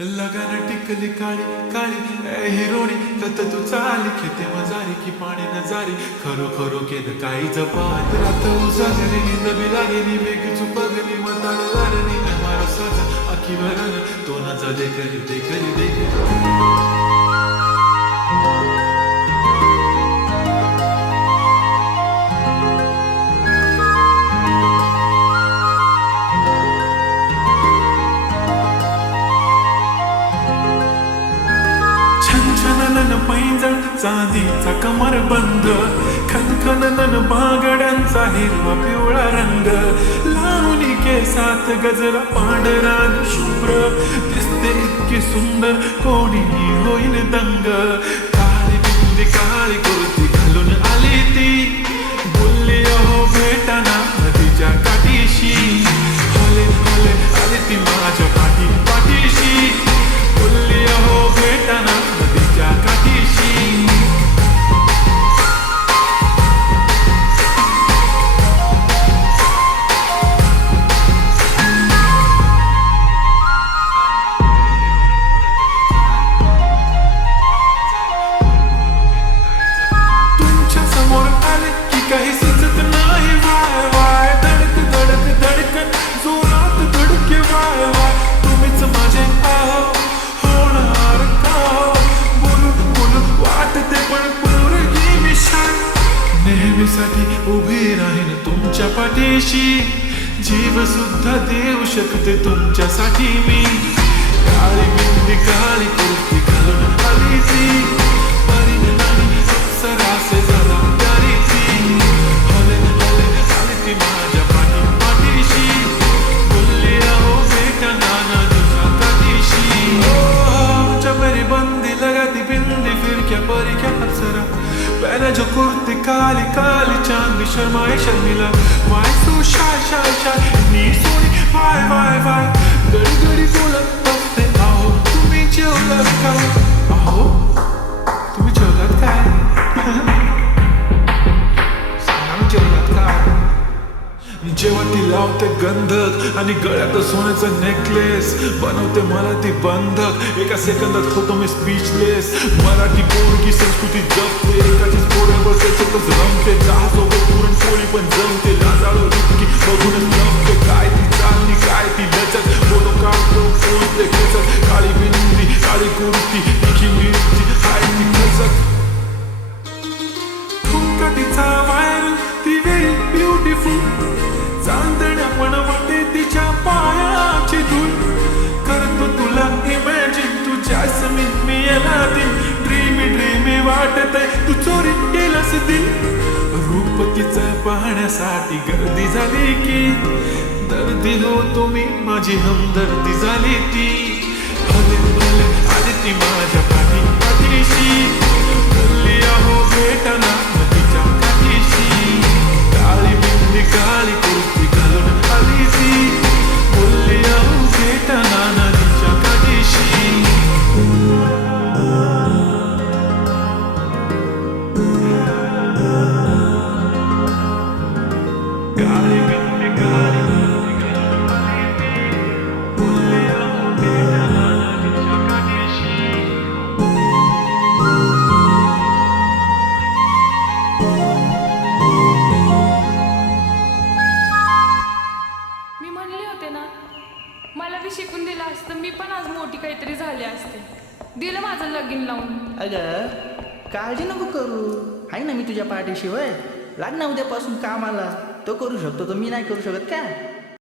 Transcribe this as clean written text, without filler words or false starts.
लगान टिकली काळी काळी ए हिरोणी कत तू चाली खेते मजारी की पाणी नजारी खरो खरो केलं काही जपात रात उजागरी नींद बिलागेली वेग चुपगली मताड लारणी मारो साजा आखी भरन तो न जा देखली देखली देखली छनछनन पैंजण चांदीचा कमर बंद खनखनन बागड्यांचा हिरवा पिवळा रंग लावणी केसात गजरा पांढरा आणि शुभ्र दिसते इतकी सुंदर कोणी होईल दंग काळी बिंदी काळी कुर्ती घालून आली ती बोलली अहो भेटाना नदीच्या काठीशी हले हले आली ती माझ्या पाठी पाठीशी बोलली अहो भेटाना नदीच्या काठीशी तुमच्या समोर आले की काही सुचत नाही वाय वाय धडक धडक धडकन जोरात धडके वाय वाय तुम्हीच माझे आहो होणार का बोलून बोलून वाटते पण पोरगी मी शान नेहमीसाठी उभी राहीन तुमच्या पाठीशी जीव सुद्धा देऊ शकते तुमच्यासाठी मी काळी बिंदी काळी कुर्ती घालून आली ती परिणामी अप्सरासे झाला प्यारी ती हले हले आली ती माझ्या पाठी पाठीशी बोलली अहो भेटना नदीच्या काठीशी चमेरी बंदी लगाती बिंदी फिर क्या परी क्या अप्सरा पहले जो कुर्ती काली काली चांदी शर्माए शर्मिला why so shy shy shy नी सोनी वाय वाय वाय गडी गडी बोलत बसते आहो तुम्ही जेवलात काय आहो तुम्ही जेवलात काय सांगा जेवलात काय जेव्हा ती लावते गंधक आणि गळ्यात सोन्याचं नेकलेस बनवते मला ती बंधक एका सेकंदात होतो मी स्पीचलेस मराठी पोरगी संस्कृती जपते एकाचीच पोऱ्यावर त्याच्यातच रमते चहासोबत पुरणपोळी पण जमते लाजाळू इतकी बघूनच जमते काय ती चालणी काय ती लचक फोटो काढतो पोळते खेचत काळी बिंदी काळी कुर्ती तिची मिरची हाय ती खचक ठुमका तिचा वायर ती व्हेरी ब्युटिफुल चांदण्या पण वाटे तिच्या पायाची धूल करतो तुला इमॅजिन तू जॅस्मिन मी याला दिल ड्रीमी ड्रीमी वाटतय तू चोरी केलंस दिल रूप तिचं पाहण्यासाठी गर्दी झाली की दर्दी हो तुम्ही माझी हमदर्दी झाली ती हले हले आली ती माझ्या पाठी पाठीशी बोलली अहो भेटना नदीच्या काठीशी काळी बिंदी काळी कुर्ती घालून आली ती बोलली अहो भेटना नदीच्या काठीशी काळी बिंदी काळी कुर्ती घालून आली ती बोलली अहो भेटना नदीच्या काठीशी मी म्हणले होते ना मला बी शिकून दिलं असतं मी पण आज मोठी काहीतरी झाले असते दिलं माझं लगीन लावून अगं काळजी नको करू आहे ना मी तुझ्या पाठीशी वय लाग ना उद्यापासून कामाला तो करू शकतो तर मी नाही करू शकत काय